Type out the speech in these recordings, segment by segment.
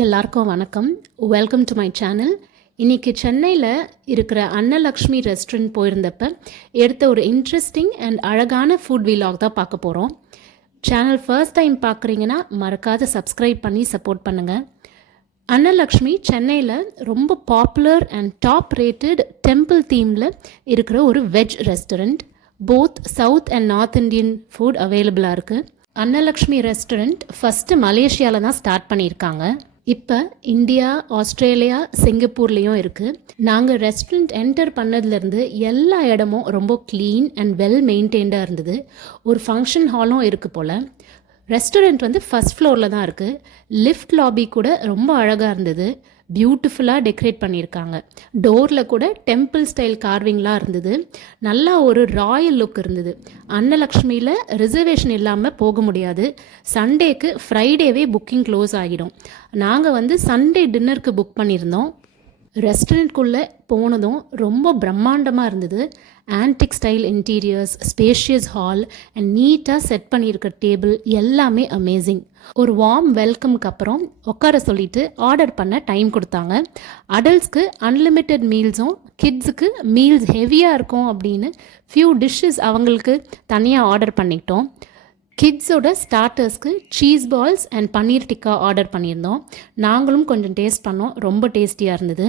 எல்லாருக்கும் வணக்கம். Welcome to my channel. இன்றைக்கி சென்னையில் இருக்கிற அன்னலக்ஷ்மி ரெஸ்டாரண்ட் போயிருந்தப்ப எடுத்த ஒரு இன்ட்ரெஸ்டிங் அண்ட் அழகான ஃபுட் வீலாக் தான் பார்க்க போகிறோம். சேனல் ஃபர்ஸ்ட் டைம் பார்க்குறீங்கன்னா மறக்காத சப்ஸ்கிரைப் பண்ணி சப்போர்ட் பண்ணுங்கள். அன்னலக்ஷ்மி சென்னையில் ரொம்ப popular and top rated temple தீமில் இருக்கிற ஒரு veg restaurant. Both south and north Indian food அவைலபிளாக இருக்குது. அன்னலக்ஷ்மி ரெஸ்டாரண்ட் ஃபஸ்ட்டு மலேசியாவில் தான் ஸ்டார்ட் பண்ணியிருக்காங்க. இப்போ இந்தியா, ஆஸ்திரேலியா, சிங்கப்பூர்லேயும் இருக்குது. நாங்கள் ரெஸ்டாரண்ட் என்டர் பண்ணதுலேருந்து எல்லா இடமும் ரொம்ப க்ளீன் அண்ட் வெல் மெயின்டைன்டாக இருந்தது. ஒரு ஃபங்க்ஷன் ஹாலும் இருக்குது போல். ரெஸ்டாரண்ட் வந்து ஃபஸ்ட் ஃப்ளோரில் தான் இருக்குது. லிஃப்ட் லாபி கூட ரொம்ப அழகாக இருந்தது. பியூட்டிஃபுல்லாக டெக்கரேட் பண்ணியிருக்காங்க. டோரில் கூட டெம்பிள் ஸ்டைல் கார்விங்லாம் இருந்தது. நல்லா ஒரு ராயல் லுக் இருந்தது. அன்னலக்ஷ்மியில் ரிசர்வேஷன் இல்லாமல் போக முடியாது. சண்டேக்கு ஃப்ரைடேவே புக்கிங் க்ளோஸ் ஆகிடும். நாங்கள் வந்து சண்டே டின்னருக்கு புக் பண்ணியிருந்தோம். ரெஸ்டாரண்ட்குள்ளே போனதும் ரொம்ப பிரம்மாண்டமாக இருந்தது. Antique style interiors, spacious hall and நீட்டாக செட் பண்ணியிருக்க டேபிள் எல்லாமே அமேசிங். ஒரு வார்ம் வெல்கம்க்கு அப்புறம் உட்கார சொல்லிட்டு ஆர்டர் பண்ண டைம் கொடுத்தாங்க. அடல்ட்ஸ்க்கு அன்லிமிட்டெட் மீல்ஸும் கிட்ஸுக்கு மீல்ஸ் ஹெவியாக இருக்கும் அப்படின்னு ஃபியூ டிஷ்ஷஸ் அவங்களுக்கு தனியாக ஆர்டர் பண்ணிக்கிட்டோம். கிட்ஸோட ஸ்டார்டர்ஸ்க்கு cheese balls and paneer tikka order பண்ணியிருந்தோம். நாங்களும் கொஞ்சம் டேஸ்ட் பண்ணோம். ரொம்ப டேஸ்டியாக இருந்தது.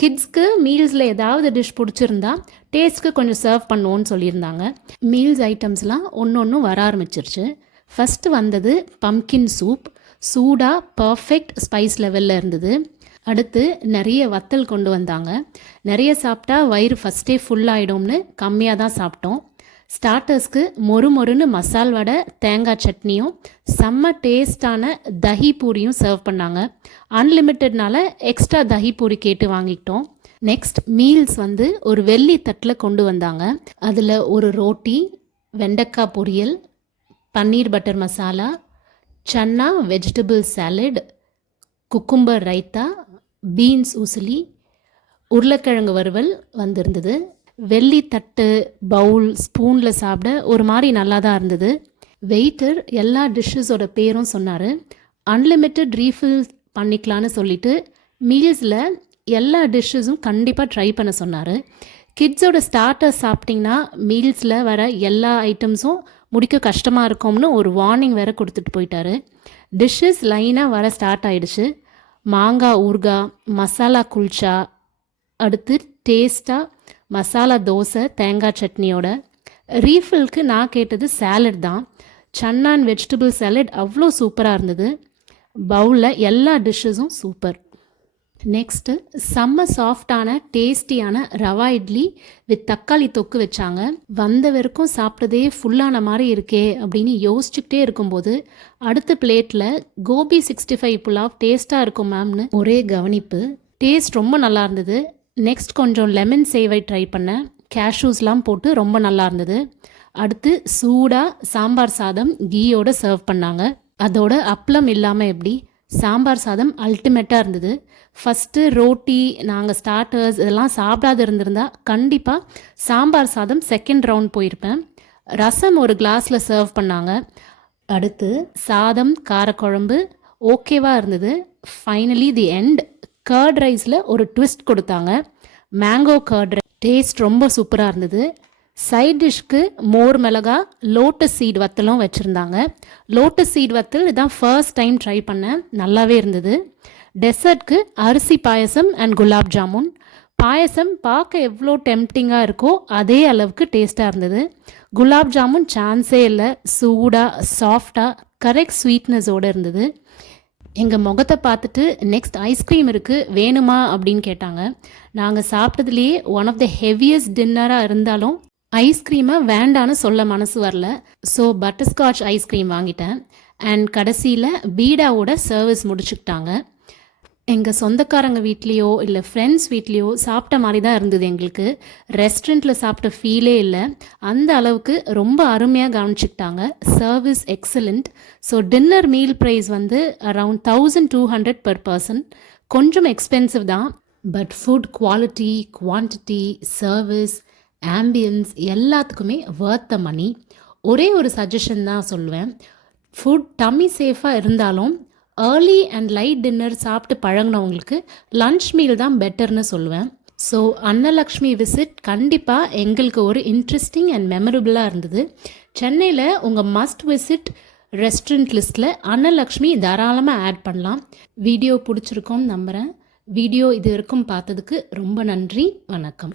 கிட்ஸ்க்கு மீல்ஸில் ஏதாவது டிஷ் பிடிச்சிருந்தா டேஸ்ட்க்கு கொஞ்சம் சர்வ் பண்ணுவோன்னு சொல்லியிருந்தாங்க. மீல்ஸ் ஐட்டம்ஸ்லாம் ஒன்று ஒன்றும் வர ஆரம்பிச்சிருச்சு. ஃபஸ்ட்டு வந்தது பம்கின் சூப். சூடாக பர்ஃபெக்ட் ஸ்பைஸ் லெவலில் இருந்தது. அடுத்து நிறைய வத்தல் கொண்டு வந்தாங்க. நிறைய சாப்பிட்டா வயிறு ஃபஸ்ட்டே ஃபுல் ஆகிடும்னு கம்மியாக தான் சாப்பிட்டோம். ஸ்டார்டர்ஸ்க்கு மொறுன்னு மசால் வடை, தேங்காய் சட்னியும் செம்ம டேஸ்டான தஹி பூரியும் சர்வ் பண்ணாங்க. அன்லிமிட்டட்னால எக்ஸ்ட்ரா தஹி பூரி கேட்டு வாங்கிக்கிட்டோம். நெக்ஸ்ட் மீல்ஸ் வந்து ஒரு வெள்ளி தட்டில் கொண்டு வந்தாங்க. அதில் ஒரு ரோட்டி, வெண்டைக்காய் பொரியல், paneer butter masala, chana vegetable salad, cucumber raita, beans உசிலி, உருளைக்கிழங்கு வறுவல் வந்திருந்தது. வெள்ளி தட்டு, பவுல், ஸ்பூனில் சாப்பிட ஒரு மாதிரி நல்லா தான் இருந்தது. வெயிட்டர் எல்லா டிஷ்ஷஸோட பேரும் சொன்னார். அன்லிமிட்டட் ரீஃபில் பண்ணிக்கலான்னு சொல்லிட்டு மீல்ஸில் எல்லா டிஷ்ஷஸும் கண்டிப்பாக ட்ரை பண்ண சொன்னார். கிட்ஸோட ஸ்டார்டர்ஸ் சாப்பிட்டிங்கன்னா மீல்ஸில் வர எல்லா ஐட்டம்ஸும் முடிக்க கஷ்டமாக இருக்கும்னு ஒரு வார்னிங் வேறு கொடுத்துட்டு போயிட்டாரு. டிஷ்ஷஸ் லைனாக வர ஸ்டார்ட் ஆகிடுச்சு. மாங்காய் ஊறுகாய், மசாலா குல்ச்சா, அடுத்து டேஸ்ட்டாக மசாலா தோசை தேங்காய் சட்னியோட. ரீஃபில்க்கு நான் கேட்டது சாலட் தான். சன்னா அண்ட் வெஜிடபிள் சாலட் அவ்வளோ சூப்பராக இருந்தது. பவுலில் எல்லா டிஷ்ஷஸும் சூப்பர். நெக்ஸ்ட்டு செம்ம சாஃப்டான டேஸ்டியான ரவா இட்லி வித் தக்காளி தொக்கு வச்சாங்க. வந்த வரைக்கும் சாப்பிட்டதே ஃபுல்லான மாதிரி இருக்கே அப்படின்னு யோசிச்சுக்கிட்டே இருக்கும்போது அடுத்த பிளேட்டில் கோபி 65 புலாவ் டேஸ்ட்டாக இருக்கும் மேம்னு ஒரே கவனிப்பு. டேஸ்ட் ரொம்ப நல்லா இருந்தது. நெக்ஸ்ட் கொஞ்சம் லெமன் சேவை ட்ரை பண்ணேன். கேஷ்யூஸ்லாம் போட்டு ரொம்ப நல்லா இருந்தது. அடுத்து சூடாக சாம்பார் சாதம் கீயோடு சர்வ் பண்ணாங்க. அதோட அப்பளம் இல்லாமல் எப்படி? சாம்பார் சாதம் அல்டிமேட்டாக இருந்தது. ஃபஸ்ட்டு ரோட்டி, நாங்கள் ஸ்டார்டர்ஸ் இதெல்லாம் சாப்பிடாது இருந்திருந்தா கண்டிப்பாக சாம்பார் சாதம் செகண்ட் ரவுண்ட் போயிருப்பேன். ரசம் ஒரு கிளாஸில் சர்வ் பண்ணாங்க. அடுத்து சாதம், காரக்குழம்பு ஓகேவாக இருந்தது. Finally the end. கர்ட் ரைஸில் ஒரு ட்விஸ்ட் கொடுத்தாங்க. மேங்கோ கர்ட் ரைஸ் டேஸ்ட் ரொம்ப சூப்பராக இருந்தது. சைட் டிஷ்க்கு மோர் மிளகா, லோட்டஸ் சீட் வத்தலும் வச்சுருந்தாங்க. லோட்டஸ் சீட் வத்தல் இதான் ஃபர்ஸ்ட் டைம் ட்ரை பண்ணேன். நல்லாவே இருந்தது. டெசர்ட்க்கு அரிசி பாயசம் அண்ட் குலாப் ஜாமுன். பாயசம் பார்க்க எவ்வளோ டெம்ப்டிங்காக இருக்கோ அதே அளவுக்கு டேஸ்ட்டாக இருந்தது. குலாப் ஜாமுன் சான்ஸே இல்லை. சூடாக சாஃப்டாக கரெக்ட் ஸ்வீட்னஸோடு இருந்தது. எங்கள் முகத்தை பார்த்துட்டு நெக்ஸ்ட் ஐஸ்கிரீம் இருக்குது வேணுமா அப்படின்னு கேட்டாங்க. நாங்கள் சாப்பிட்டதுலேயே ஒன் ஆஃப் த ஹெவியஸ்ட் டின்னராக இருந்தாலும் ஐஸ்கிரீமை வேண்டான்னு சொல்ல மனசு வரல. ஸோ பட்டர்ஸ்காட்ச் ஐஸ்கிரீம் வாங்கிட்டேன். அண்ட் கடைசியில் பீடாவோட சர்வீஸ் முடிச்சுக்கிட்டாங்க. எங்கள் சொந்தக்காரங்க வீட்லேயோ இல்லை ஃப்ரெண்ட்ஸ் வீட்லேயோ சாப்பிட்ட மாதிரி தான் இருந்தது. எங்களுக்கு ரெஸ்டாரண்ட்டில் சாப்பிட்ட ஃபீலே இல்லை. அந்த அளவுக்கு ரொம்ப அருமையாக கவனிச்சுக்கிட்டாங்க. Service excellent. So dinner meal price வந்து அரவுண்ட் 1200 per person. கொஞ்சம் எக்ஸ்பென்சிவ் தான். But food quality, quantity, service, ambience எல்லாத்துக்குமே வர்த் த மணி. ஒரே ஒரு சஜஷன் தான் சொல்லுவேன். ஃபுட் டம்மி சேஃபாக இருந்தாலும் ஏர்லி அண்ட் லைட் டின்னர் சாப்பிட்டு பழகினவங்களுக்கு லன்ச் மீல் தான் பெட்டர்னு சொல்லுவேன். ஸோ அன்னலக்ஷ்மி விசிட் கண்டிப்பாக எங்களுக்கு ஒரு இன்ட்ரெஸ்டிங் அண்ட் மெமரபுளாக இருந்தது. சென்னையில் உங்கள் மஸ்ட் விசிட் ரெஸ்டாரண்ட் லிஸ்ட்டில் அன்னலக்ஷ்மி தாராளமாக ஆட் பண்ணலாம். வீடியோ பிடிச்சிருக்கோன்னு நம்புகிறேன். வீடியோ இது வரைக்கும் பார்த்ததுக்கு ரொம்ப நன்றி. வணக்கம்.